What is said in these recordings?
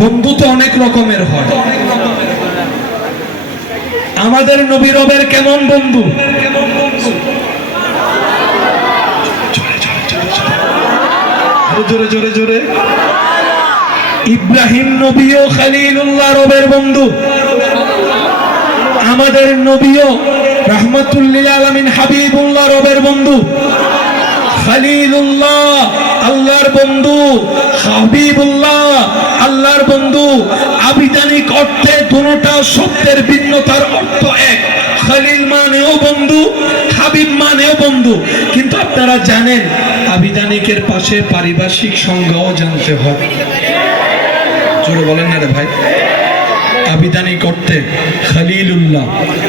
বন্ধু তো অনেক রকমের হয়। আমাদের নবী রবের কেমন বন্ধু? জোরে জোরে জোরে। ইব্রাহিম নবীও খলিলুল্লাহ রবের বন্ধু। আমাদের নবীও রাহমাতুল লিল আলামিন হাবিবুল্লাহ রবের বন্ধু। খলিলুল্লাহ আল্লাহর বন্ধু, হাবিবুল্লাহ আল্লাহর বন্ধু। আবিধানিক অর্থে দুটোটা শব্দের ভিন্নতার অর্থ এক। খলিল মানেও বন্ধু, হাবিব মানেও বন্ধু। কিন্তু আপনারা জানেন আবিধানিকের পাশে পারিভাষিক সংজ্ঞাও জানতে হয়। জোরে বলেন না রে ভাই। আবিধানিক অর্থে খলিলুল্লাহ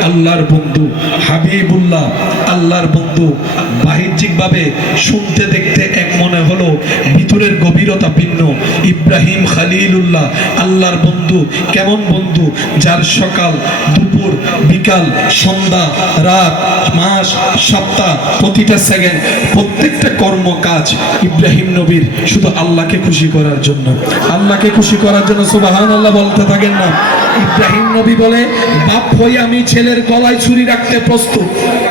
আল্লাহর বন্ধু, হাবিবুল্লাহ আল্লাহর বন্ধু। বাহ্যিকভাবে শুনতে দেখতে এক মনে হলো, ভিতরের গভীরতা ভিন্ন। ইব্রাহিম খলিলুল্লাহ আল্লাহর বন্ধু। কেমন বন্ধু? যার সকাল, দুপুর, বিকাল, সন্ধ্যা, রাত, মাস, সপ্তাহ, প্রতিটা সেকেন্ড, প্রত্যেকটা কর্মকাজ ইব্রাহিম নবীর শুধু আল্লাহকে খুশি করার জন্য। আল্লাহকে খুশি করার জন্য সুবহানাল্লাহ বলতে থাকেন না। ইব্রাহিম নবী বলে, বাপ হয়ে আমি ছেলের গলায় ছুরি রাখতে প্রস্তুত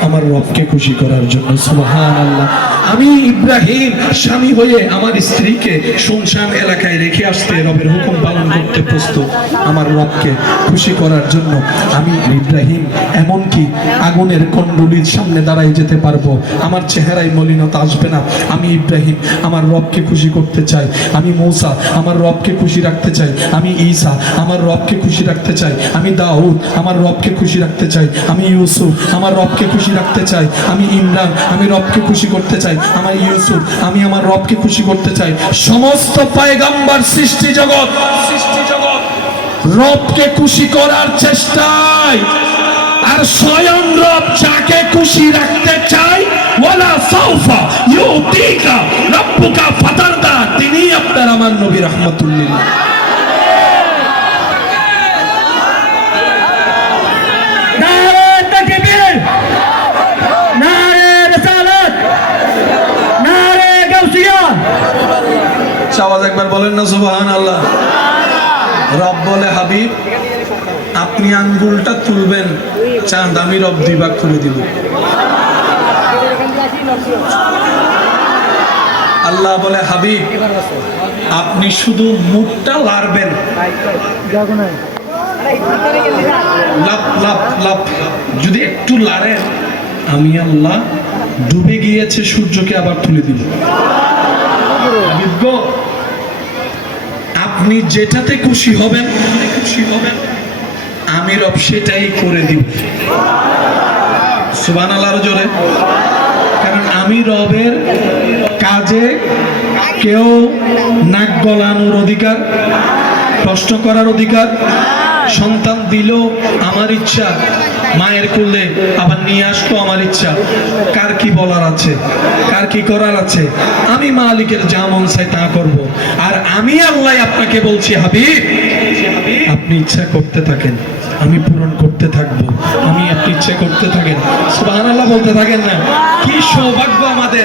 আমার রবকে খুশি করার জন্য। সুবহানাল্লাহ। আমি ইব্রাহিম স্বামী হয়ে আমার স্ত্রীকে শুনশান এলাকায় রেখে আসতে রবের হুকুম পালন করতে প্রস্তুত আমার রবকে খুশি করার জন্য। আমি ইব্রাহিম এমনকি আগুনের কুণ্ডলীর সামনে দাঁড়াই যেতে পারবো, আমার চেহারায় মলিনতা আসবে না। আমি ইব্রাহিম আমার রবকে খুশি করতে চাই। আমি মূসা আমার রবকে খুশি রাখতে চাই। আমি ঈসা আমার রবকে খুশি রাখতে চাই। আমি দাউদ আমার রবকে খুশি রাখতে চাই। আমি ইউসুফ আমার রবকে খুশি রাখতে চাই। আমি ইমরান আমি রবকে খুশি করতে চাই। আমার ইউসুফ আমি আমার রবকে খুশি করতে চাই। সমস্ত পয়গম্বর সৃষ্টি জগৎ রবকে খুশি করার চেষ্টায়। আর স্বয়ং রব যাকে খুশি রাখতে চায়, ওয়ালা সাউফা ইউতিকা রাব্বুকা ফাতারদা, তিনি আপনার আমার নবী রাহমাতুল লিল আলামিন। আওয়াজ একবার বলেন না সুবহানাল্লাহ। রব বলে, হাবিব আপনি আঙ্গুলটা তুলবেন, চাঁদ আমি রব 2 ভাগ করে দিব। আল্লাহ বলে, হাবিব আপনি শুধু মুখটা লাড়বেন, লাপ লাপ লাপ যদি একটু লাড়েন, আমি আল্লাহ ডুবে গিয়েছে সূর্যকে আবার তুলে দিব। হাবিব গো, আপনি যেটাতে খুশি হবেন আমি রব সেটাই করে দিব। সুবহানাল্লাহর জোরে। কারণ আমি রবের কাজে কেউ নাক গলানোর অধিকার, প্রশ্ন করার অধিকার। সন্তান দিল আমার ইচ্ছা, মায়ের কোলে আবার নিয়ে আসতো আমার ইচ্ছা। কার কি বলার আছে, কার কি করার আছে? আমি মালিকের যা মন চাই তা করব। আর আমি আল্লাহ আপনাকে বলছি, হাবিব আপনি ইচ্ছা করতে থাকেন, আমি পূরণ করতে থাকবো। আপনি ইচ্ছা করতে থাকেন, সুবহানাল্লাহ বলতে থাকেন না। কি সৌভাগ্য আমাদের।